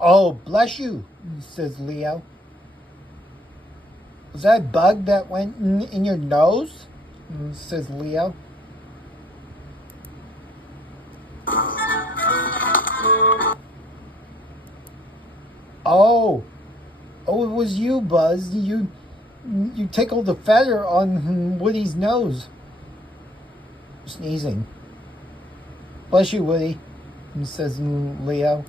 Oh, bless you, says Leo. Was that a bug that went in your nose? Says Leo. Oh, oh, it was you, Buzz. You tickled the feather on Woody's nose. Sneezing. Bless you, Woody, says Leo.